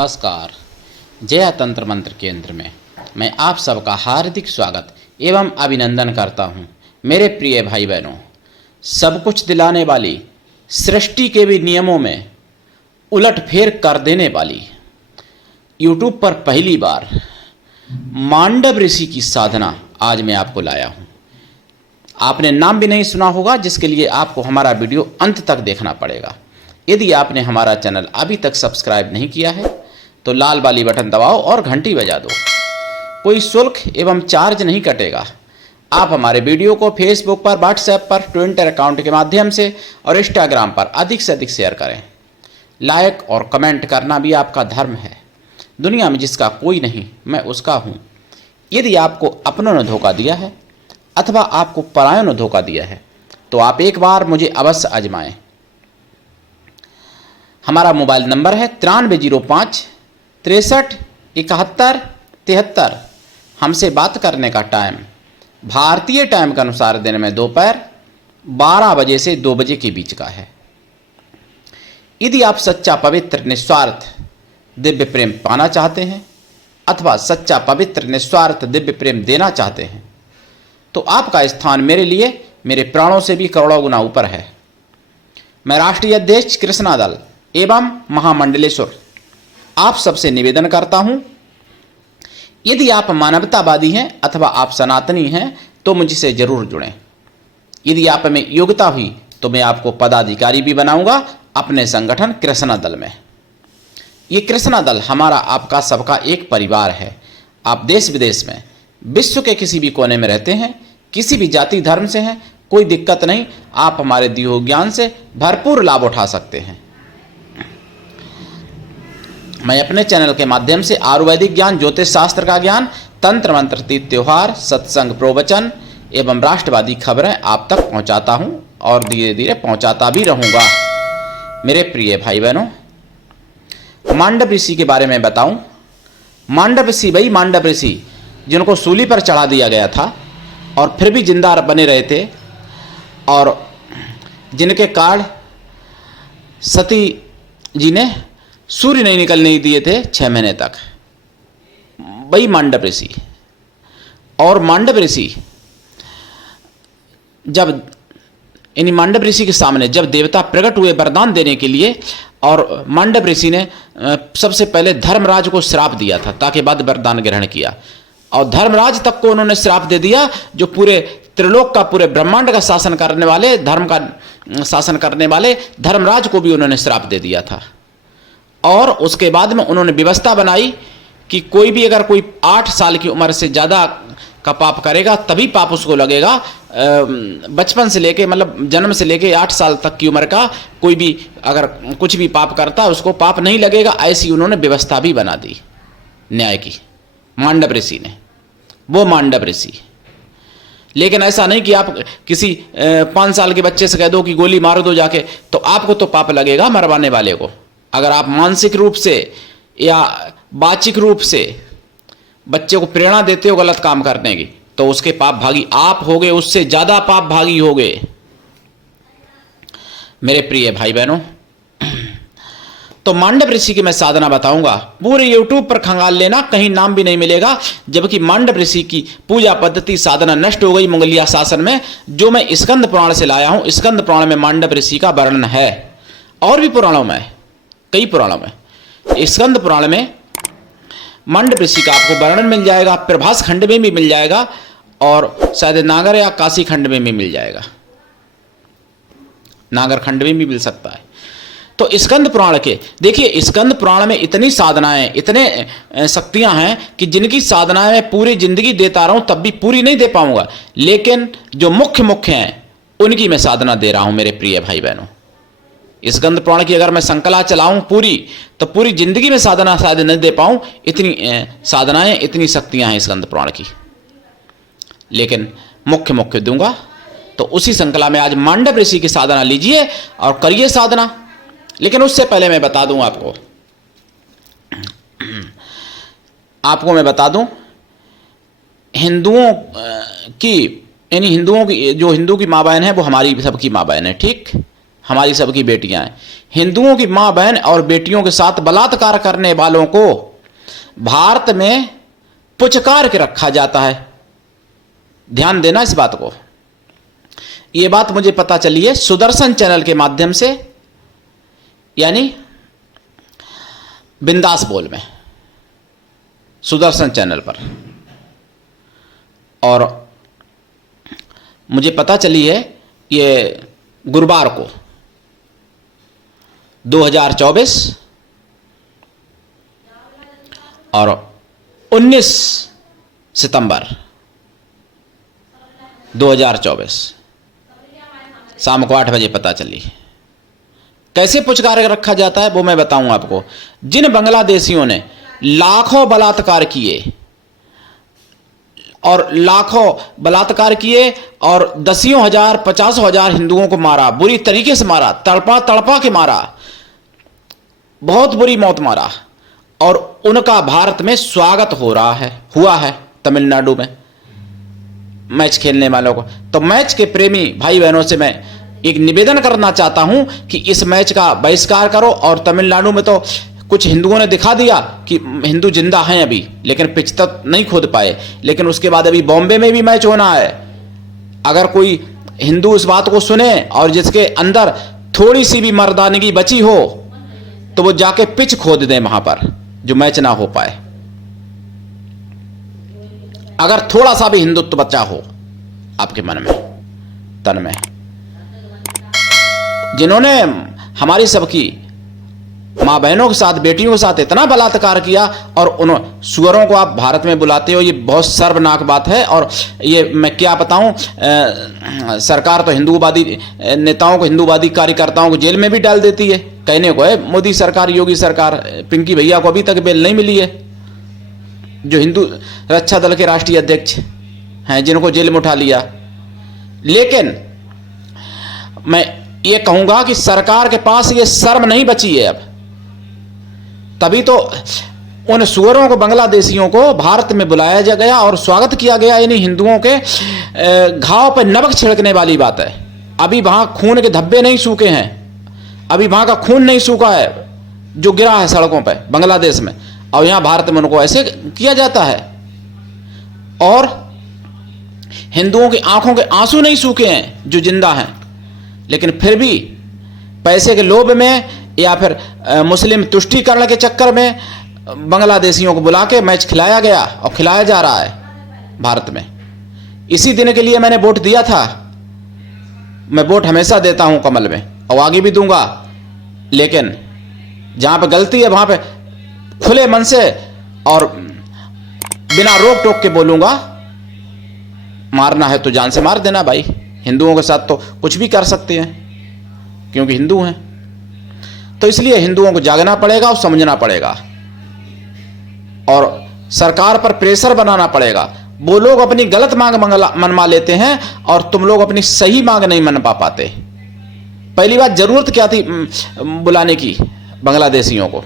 नमस्कार। जय तंत्र मंत्र केंद्र में मैं आप सबका हार्दिक स्वागत एवं अभिनंदन करता हूं। मेरे प्रिय भाई बहनों, सब कुछ दिलाने वाली, सृष्टि के भी नियमों में उलटफेर कर देने वाली, यूट्यूब पर पहली बार मांडव ऋषि की साधना आज मैं आपको लाया हूं। आपने नाम भी नहीं सुना होगा, जिसके लिए आपको हमारा वीडियो अंत तक देखना पड़ेगा। यदि आपने हमारा चैनल अभी तक सब्सक्राइब नहीं किया है तो लाल वाली बटन दबाओ और घंटी बजा दो। कोई शुल्क एवं चार्ज नहीं कटेगा। आप हमारे वीडियो को फेसबुक पर, व्हाट्सएप पर, ट्विटर अकाउंट के माध्यम से और इंस्टाग्राम पर अधिक से अधिक शेयर करें। लाइक और कमेंट करना भी आपका धर्म है। दुनिया में जिसका कोई नहीं, मैं उसका हूँ। यदि आपको अपनों ने धोखा दिया है अथवा आपको परायों ने धोखा दिया है तो आप एक बार मुझे अवश्य आजमाएं। हमारा मोबाइल नंबर है 9305 63 71 73। हमसे बात करने का टाइम भारतीय टाइम के अनुसार दिन में दोपहर 12 बजे से 2 बजे के बीच का है। यदि आप सच्चा, पवित्र, निस्वार्थ दिव्य प्रेम पाना चाहते हैं अथवा सच्चा, पवित्र, निस्वार्थ दिव्य प्रेम देना चाहते हैं तो आपका स्थान मेरे लिए मेरे प्राणों से भी करोड़ों गुना ऊपर है। मैं राष्ट्रीय अध्यक्ष कृष्णा दल एवं महामंडलेश्वर आप सबसे निवेदन करता हूं, यदि आप मानवतावादी हैं अथवा आप सनातनी हैं तो मुझसे जरूर जुड़ें। यदि आप में योग्यता हुई तो मैं आपको पदाधिकारी भी बनाऊंगा अपने संगठन कृष्णा दल में। ये कृष्णा दल हमारा, आपका, सबका एक परिवार है। आप देश विदेश में, विश्व के किसी भी कोने में रहते हैं, किसी भी जाति धर्म से हैं, कोई दिक्कत नहीं। आप हमारे दिए हुए ज्ञान से भरपूर लाभ उठा सकते हैं। मैं अपने चैनल के माध्यम से आयुर्वेदिक ज्ञान, ज्योतिष शास्त्र का ज्ञान, तंत्र मंत्र, तीज त्योहार, सत्संग, प्रवचन एवं राष्ट्रवादी खबरें आप तक पहुंचाता हूं और धीरे धीरे पहुंचाता भी रहूंगा। मेरे प्रिय भाई बहनों, मांडव ऋषि के बारे में बताऊं। मांडव ऋषि, वही मांडव ऋषि जिनको सूली पर चढ़ा दिया गया था और फिर भी जिंदा बने रहे थे और जिनके कारण सती जी ने सूर्य नहीं निकलने दिए थे 6 महीने तक, वही मांडव ऋषि। और मांडव ऋषि जब यानी मांडव ऋषि के सामने जब देवता प्रकट हुए वरदान देने के लिए, और मांडव ऋषि ने सबसे पहले धर्मराज को श्राप दिया था ताकि बाद वरदान ग्रहण किया, और धर्मराज तक को उन्होंने श्राप दे दिया, जो पूरे त्रिलोक का, पूरे ब्रह्मांड का शासन करने वाले, धर्म का शासन करने वाले धर्मराज को भी उन्होंने श्राप दे दिया था। और उसके बाद में उन्होंने व्यवस्था बनाई कि कोई भी अगर कोई 8 साल की उम्र से ज़्यादा का पाप करेगा तभी पाप उसको लगेगा। बचपन से लेके, मतलब जन्म से लेके 8 साल तक की उम्र का कोई भी अगर कुछ भी पाप करता है उसको पाप नहीं लगेगा। ऐसी उन्होंने व्यवस्था भी बना दी न्याय की, मांडव ऋषि ने, वो मांडव ऋषि। लेकिन ऐसा नहीं कि आप किसी 5 साल के बच्चे से कह दो कि गोली मार दो जाके, तो आपको तो पाप लगेगा मरवाने वाले को। अगर आप मानसिक रूप से या वाचिक रूप से बच्चे को प्रेरणा देते हो गलत काम करने की तो उसके पाप भागी आप होगे, उससे ज्यादा पाप भागी होगे। मेरे प्रिय भाई बहनों, तो मांडव ऋषि की मैं साधना बताऊंगा। पूरे यूट्यूब पर खंगाल लेना, कहीं नाम भी नहीं मिलेगा। जबकि मांडव ऋषि की पूजा पद्धति, साधना नष्ट हो गई मुगलिया शासन में, जो मैं स्कंद पुराण से लाया हूं। स्कंद पुराण में मांडव ऋषि का वर्णन है और भी पुराणों में, कई पुराणों में। स्कंद पुराण में मांडव ऋषि का आपको वर्णन मिल जाएगा, प्रभास खंड में भी मिल जाएगा और शायद नागर या काशी खंड में भी मिल जाएगा, नागर खंड में भी मिल सकता है। तो स्कंद पुराण के देखिए, स्कंद पुराण में इतनी साधनाएं, इतने शक्तियां हैं कि जिनकी साधनाएं मैं पूरी जिंदगी देता रहूं तब भी पूरी नहीं दे पाऊंगा, लेकिन जो मुख्य मुख्य हैं उनकी मैं साधना दे रहा हूं। मेरे प्रिय भाई बहनों, स्कंद पुराण की अगर मैं श्रृंखला चलाऊं पूरी, तो पूरी जिंदगी में साधना शायद नहीं दे पाऊं। इतनी साधनाएं, इतनी शक्तियां हैं स्कंद पुराण की, लेकिन मुख्य मुख्य दूंगा। तो उसी श्रृंखला में आज मांडव ऋषि की साधना लीजिए और करिए साधना। लेकिन उससे पहले मैं बता दूं आपको मैं बता दूं, हिंदुओं की, यानी हिंदुओं की, जो हिंदू की माँ बहन है वो हमारी सबकी माँ बहन है, ठीक। हमारी सबकी बेटियां हैं। हिंदुओं की मां बहन और बेटियों के साथ बलात्कार करने वालों को भारत में पुचकार के रखा जाता है। ध्यान देना इस बात को। यह बात मुझे पता चली है सुदर्शन चैनल के माध्यम से, यानी बिंदास बोल में, सुदर्शन चैनल पर। और मुझे पता चली है ये गुरुवार को 2024 और 19 सितंबर 2024 शाम को 8 बजे पता चली। कैसे पुचकार रखा जाता है वो मैं बताऊं आपको। जिन बांग्लादेशियों ने लाखों बलात्कार किए और दसियों हजार 50,000 हिंदुओं को मारा, बुरी तरीके से मारा, तड़पा तड़पा के मारा, बहुत बुरी मौत मारा, और उनका भारत में स्वागत हुआ है तमिलनाडु में मैच खेलने वालों को। तो मैच के प्रेमी भाई बहनों से मैं एक निवेदन करना चाहता हूं कि इस मैच का बहिष्कार करो। और तमिलनाडु में तो कुछ हिंदुओं ने दिखा दिया कि हिंदू जिंदा हैं अभी, लेकिन पिच तक नहीं खोद पाए। लेकिन उसके बाद अभी बॉम्बे में भी मैच होना है। अगर कोई हिंदू इस बात को सुने और जिसके अंदर थोड़ी सी भी मर्दानगी बची हो तो वो जाके पिच खोद दें वहां पर, जो मैच ना हो पाए। अगर थोड़ा सा भी हिंदुत्व बचा हो आपके मन में, तन में। जिन्होंने हमारी सबकी मां बहनों के साथ, बेटियों के साथ इतना बलात्कार किया और उन सुअरों को आप भारत में बुलाते हो, ये बहुत शर्मनाक बात है। और ये मैं क्या बताऊं, सरकार तो हिंदूवादी नेताओं को, हिंदूवादी कार्यकर्ताओं को जेल में भी डाल देती है। कहने को है मोदी सरकार, योगी सरकार, पिंकी भैया को अभी तक बेल नहीं मिली है, जो हिंदू रक्षा दल के राष्ट्रीय अध्यक्ष हैं, जिनको जेल में उठा लिया। लेकिन मैं ये कहूंगा कि सरकार के पास ये शर्म नहीं बची है अब। तभी तो उन सुअरों को, बांग्लादेशियों को भारत में बुलाया गया और स्वागत किया गया। यानी हिंदुओं के घाव पर नमक छिड़कने वाली बात है। अभी वहां खून के धब्बे नहीं सूखे हैं, अभी वहां का खून नहीं सूखा है जो गिरा है सड़कों पर बांग्लादेश में, और यहां भारत में उनको ऐसे किया जाता है। और हिंदुओं की आंखों के आंसू नहीं सूखे हैं जो जिंदा हैं, लेकिन फिर भी पैसे के लोभ में या फिर मुस्लिम तुष्टीकरण के चक्कर में बांग्लादेशियों को बुला के मैच खिलाया गया और खिलाया जा रहा है भारत में। इसी दिन के लिए मैंने वोट दिया था। मैं वोट हमेशा देता हूं कमल में और आगे भी दूंगा, लेकिन जहां पे गलती है वहां पे खुले मन से और बिना रोक टोक के बोलूंगा। मारना है तो जान से मार देना भाई। हिंदुओं के साथ तो कुछ भी कर सकते हैं क्योंकि हिंदू हैं। तो इसलिए हिंदुओं को जागना पड़ेगा और समझना पड़ेगा और सरकार पर प्रेशर बनाना पड़ेगा। वो लोग अपनी गलत मांग मनवा लेते हैं और तुम लोग अपनी सही मांग नहीं मनवा पाते। पहली बात, जरूरत क्या थी बुलाने की बांग्लादेशियों को?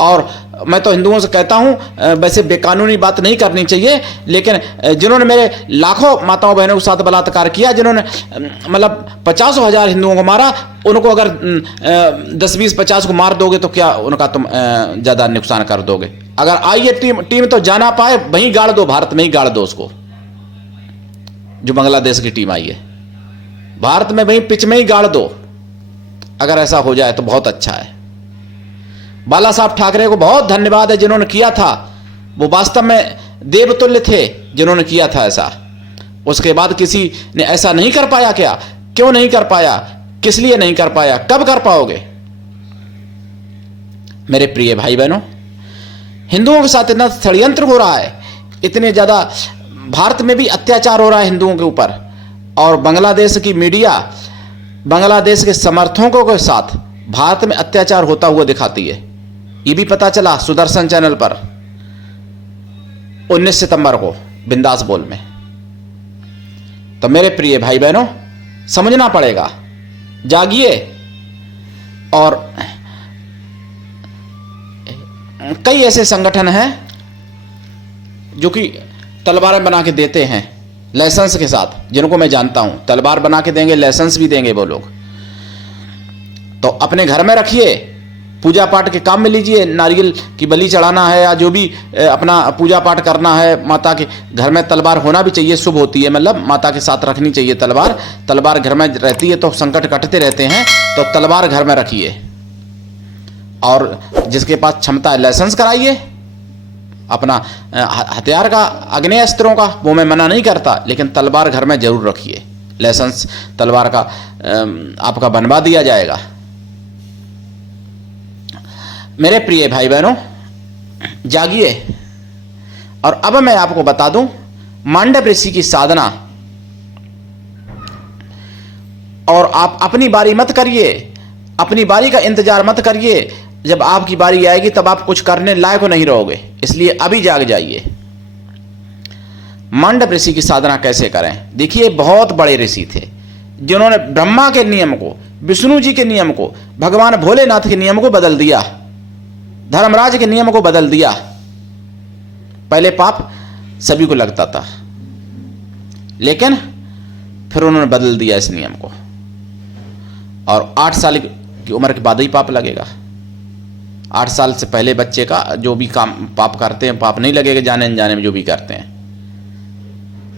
और मैं तो हिंदुओं से कहता हूं, वैसे बेकानूनी बात नहीं करनी चाहिए, लेकिन जिन्होंने मेरे लाखों माताओं बहनों के साथ बलात्कार किया, जिन्होंने मतलब 50,000 हिंदुओं को मारा, उनको अगर 10, 20, 50 को मार दोगे तो क्या उनका तुम ज्यादा नुकसान कर दोगे? अगर आई है टीम तो जाना पाए वहीं गाड़ दो, भारत में ही गाड़ दो उसको। जो बांग्लादेश की टीम आई है भारत में वहीं पिच में ही गाड़ दो। अगर ऐसा हो जाए तो बहुत अच्छा है। बाला साहब ठाकरे को बहुत धन्यवाद है जिन्होंने किया था। वो वास्तव में देवतुल्य थे जिन्होंने किया था ऐसा। उसके बाद किसी ने ऐसा नहीं कर पाया क्या? क्यों नहीं कर पाया? किस लिए नहीं कर पाया? कब कर पाओगे? मेरे प्रिय भाई बहनों, हिंदुओं के साथ इतना षड्यंत्र हो रहा है, इतने ज्यादा भारत में भी अत्याचार हो रहा है हिंदुओं के ऊपर, और बांग्लादेश की मीडिया बांग्लादेश के समर्थकों के साथ भारत में अत्याचार होता हुआ दिखाती है। ये भी पता चला सुदर्शन चैनल पर 19 सितंबर को बिंदास बोल में। तो मेरे प्रिय भाई बहनों, समझना पड़ेगा, जागिए। और कई ऐसे संगठन हैं जो कि तलवारें बना के देते हैं लाइसेंस के साथ, जिनको मैं जानता हूं। तलवार बना के देंगे, लाइसेंस भी देंगे वो लोग, तो अपने घर में रखिए, पूजा पाठ के काम में लीजिए। नारियल की बलि चढ़ाना है या जो भी अपना पूजा पाठ करना है, माता के घर में तलवार होना भी चाहिए, शुभ होती है, मतलब माता के साथ रखनी चाहिए तलवार। तलवार घर में रहती है तो संकट कटते रहते हैं, तो तलवार घर में रखिए। और जिसके पास क्षमता है लाइसेंस कराइए अपना हथियार का, आग्नेय अस्त्रों का, वो मैं मना नहीं करता, लेकिन तलवार घर में जरूर रखिए। लाइसेंस तलवार का आपका बनवा दिया जाएगा। मेरे प्रिय भाई बहनों, जागिए। और अब मैं आपको बता दूं मांडव ऋषि की साधना। और आप अपनी बारी मत करिए, अपनी बारी का इंतजार मत करिए। जब आपकी बारी आएगी तब आप कुछ करने लायक नहीं रहोगे, इसलिए अभी जाग जाइए। मांडव ऋषि की साधना कैसे करें? देखिए, बहुत बड़े ऋषि थे जिन्होंने ब्रह्मा के नियम को, विष्णु जी के नियम को, भगवान भोलेनाथ के नियम को बदल दिया, धर्मराज के नियम को बदल दिया। पहले पाप सभी को लगता था, लेकिन फिर उन्होंने बदल दिया इस नियम को। और 8 साल की उम्र के बाद ही पाप लगेगा। 8 साल से पहले बच्चे का जो भी काम पाप करते हैं, पाप नहीं लगेगा, जाने अनजाने में जो भी करते हैं।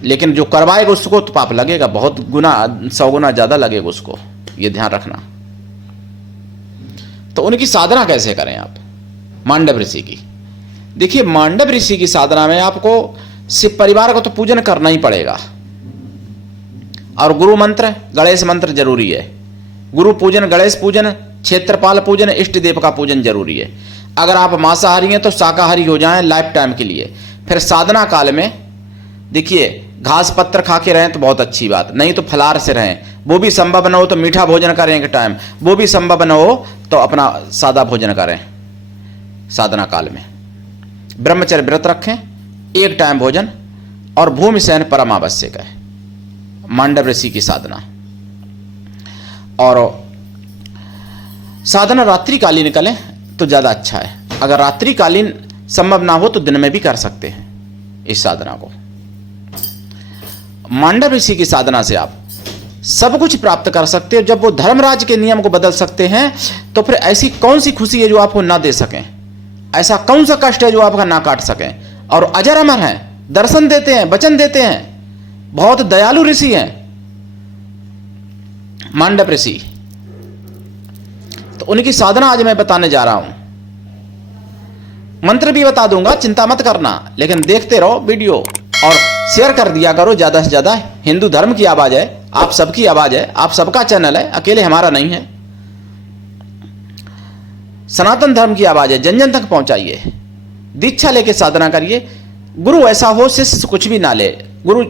लेकिन जो करवाएगा उसको तो पाप लगेगा, बहुत गुना, 100 गुना ज्यादा लगेगा उसको, ये ध्यान रखना। तो उनकी साधना कैसे करें आप? मांडव ऋषि की। देखिए, मांडव ऋषि की साधना में आपको शिव परिवार को तो पूजन करना ही पड़ेगा, और गुरु मंत्र, गणेश मंत्र जरूरी है। गुरु पूजन, गणेश पूजन, क्षेत्रपाल पूजन, इष्ट देव का पूजन जरूरी है। अगर आप मांसाहारी हैं तो शाकाहारी हो जाएं लाइफ टाइम के लिए। फिर साधना काल में देखिए, घास पत्तर खा के रहें तो बहुत अच्छी बात, नहीं तो फलाहार से रहें। वो भी संभव न हो तो मीठा भोजन करें एक टाइम, वो भी संभव न हो तो अपना सादा भोजन करें। साधना काल में ब्रह्मचर्य व्रत रखें, एक टाइम भोजन, और भूमि शयन परम आवश्यक है। मांडव ऋषि की साधना। और साधना रात्रिकालीन करें तो ज्यादा अच्छा है। अगर रात्रिकालीन संभव ना हो तो दिन में भी कर सकते हैं इस साधना को। मांडव ऋषि की साधना से आप सब कुछ प्राप्त कर सकते हो। जब वो धर्मराज के नियम को बदल सकते हैं तो फिर ऐसी कौन सी खुशी है जो आपको ना दे सकें? ऐसा कौन सा कष्ट है जो आपका ना काट सकें? और अजर अमर हैं, दर्शन देते हैं, वचन देते हैं, बहुत दयालु ऋषि हैं मांडव ऋषि। तो उनकी साधना आज मैं बताने जा रहा हूं। मंत्र भी बता दूंगा, चिंता मत करना, लेकिन देखते रहो वीडियो और शेयर कर दिया करो ज्यादा से ज्यादा। हिंदू धर्म की आवाज है, आप सबकी आवाज है, आप सबका चैनल है, अकेले हमारा नहीं है। सनातन धर्म की आवाज है, जन जन तक पहुंचाइए। दीक्षा लेके साधना करिए। गुरु ऐसा हो शिष्य कुछ भी ना ले, गुरु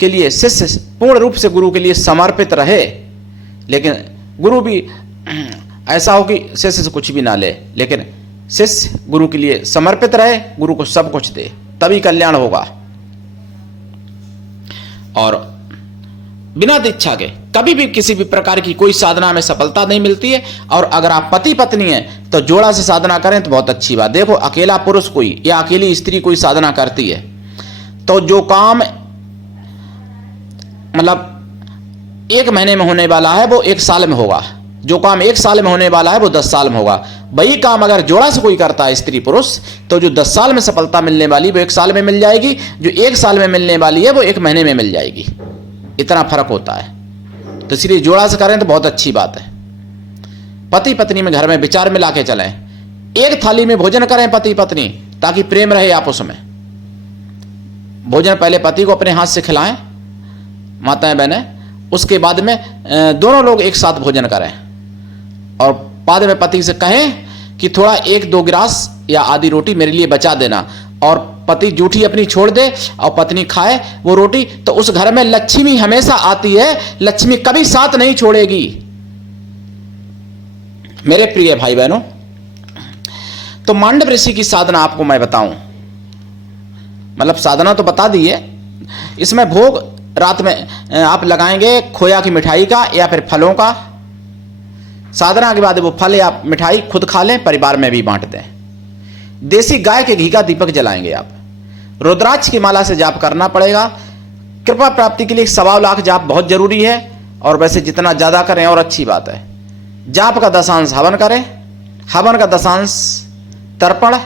के लिए शिष्य पूर्ण रूप से गुरु के लिए समर्पित रहे, लेकिन गुरु भी ऐसा हो कि शिष्य से कुछ भी ना ले, लेकिन शिष्य गुरु के लिए समर्पित रहे, गुरु को सब कुछ दे, तभी कल्याण होगा। और बिना दीक्षा के कभी भी किसी भी प्रकार की कोई साधना में सफलता नहीं मिलती है। और अगर आप पति पत्नी हैं तो जोड़ा से साधना करें तो बहुत अच्छी बात। देखो, अकेला पुरुष कोई या अकेली स्त्री कोई साधना करती है तो जो काम मतलब 1 महीने में होने वाला है वो 1 साल में होगा, जो काम 1 साल में होने वाला है वो 10 साल में होगा। वही काम अगर जोड़ा से कोई करता है स्त्री पुरुष, तो जो 10 साल में सफलता मिलने वाली वो 1 साल में मिल जाएगी, जो 1 साल में मिलने वाली है वो 1 महीने में मिल जाएगी। इतना फर्क होता है। तो इसलिए जोड़ा से करें तो बहुत अच्छी बात है। पति पत्नी में घर में विचार मिला के चलें, एक थाली में भोजन करें पति पत्नी, ताकि प्रेम रहे आपस में। भोजन पहले पति को अपने हाथ से खिलाएं माताएं बहनें, उसके बाद में दोनों लोग एक साथ भोजन करें, और बाद में पति से कहें कि थोड़ा 1-2 गिलास या आधी रोटी मेरे लिए बचा देना, और पति जूठी अपनी छोड़ दे और पत्नी खाए वो रोटी, तो उस घर में लक्ष्मी हमेशा आती है, लक्ष्मी कभी साथ नहीं छोड़ेगी। मेरे प्रिय भाई बहनों, तो मांडव ऋषि की साधना आपको मैं बताऊं, मतलब साधना तो बता दी है। इसमें भोग रात में आप लगाएंगे खोया की मिठाई का या फिर फलों का। साधना के बाद वो फल या मिठाई खुद खा लें, परिवार में भी बांट दें। देसी गाय के घी का दीपक जलाएंगे आप। रुद्राक्ष की माला से जाप करना पड़ेगा। कृपा प्राप्ति के लिए 1.25 लाख जाप बहुत जरूरी है, और वैसे जितना ज्यादा करें और अच्छी बात है। जाप का दशांश हवन करे, हवन का दशांश तर्पण,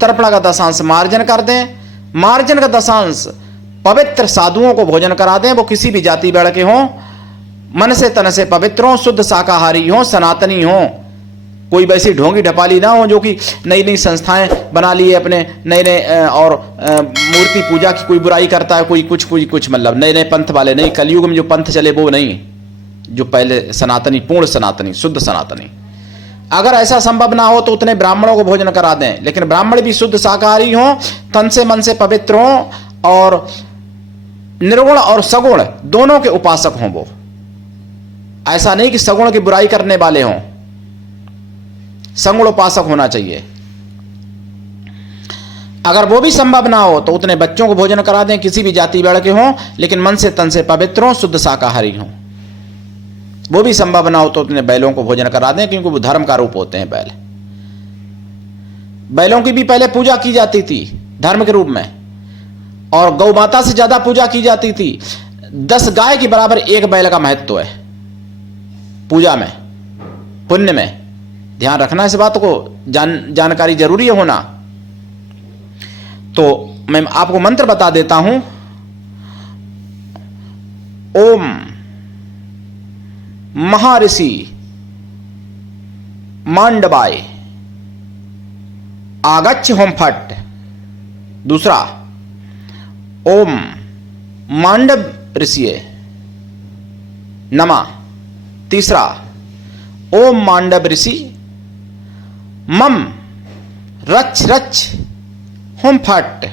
तर्पण का दशांश मार्जन कर दें, मार्जन का दशांश पवित्र साधुओं को भोजन करा दें, वो किसी भी जाति वर्ग के हों, मन से तन से पवित्र हों, शुद्ध शाकाहारी हों, सनातनी हों, कोई वैसी ढोंगी ढपाली ना हो जो कि नई नई संस्थाएं बना लिए अपने, नए नए और मूर्ति पूजा की कोई बुराई करता है, कोई कुछ मतलब नए नए पंथ वाले नहीं, कलयुग में जो पंथ चले वो नहीं, जो पहले सनातनी, पूर्ण सनातनी, शुद्ध सनातनी। अगर ऐसा संभव ना हो तो उतने ब्राह्मणों को भोजन करा दें, लेकिन ब्राह्मण भी शुद्ध शाकाहारी हों, तन से मन से पवित्र हों और निर्गुण और सगुण दोनों के उपासक हों। वो ऐसा नहीं कि सगुण की बुराई करने वाले हों, सगुण उपासक होना चाहिए। अगर वो भी संभव ना हो तो उतने बच्चों को भोजन करा दें, किसी भी जाति वर्ग के हों, लेकिन मन से तन से पवित्र हों, शुद्ध शाकाहारी हों। वो भी संभव ना हो तो उतने बैलों को भोजन करा दें, क्योंकि वो धर्म का रूप होते हैं बैल। बैलों की भी पहले पूजा की जाती थी धर्म के रूप में, और गौ माता से ज्यादा पूजा की जाती थी। 10 गाय के बराबर एक बैल का महत्व है पूजा में, पुण्य में। ध्यान रखना इस बात को, जानकारी जरूरी है होना। तो मैं आपको मंत्र बता देता हूं। ओम महर्षि मांडवाय आगच्छ होम फट। दूसरा, ओम मांडव ऋषिये नमः। तीसरा, ओम मांडव ऋषि मम रच रच होम फट।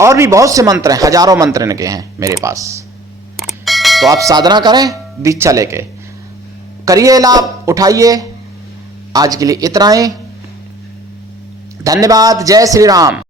और भी बहुत से मंत्र हैं, हजारों मंत्र इनके हैं मेरे पास। तो आप साधना करें दीक्षा लेके, करिए लाभ, उठाइए। आज के लिए इतना ही, धन्यवाद। जय श्री राम।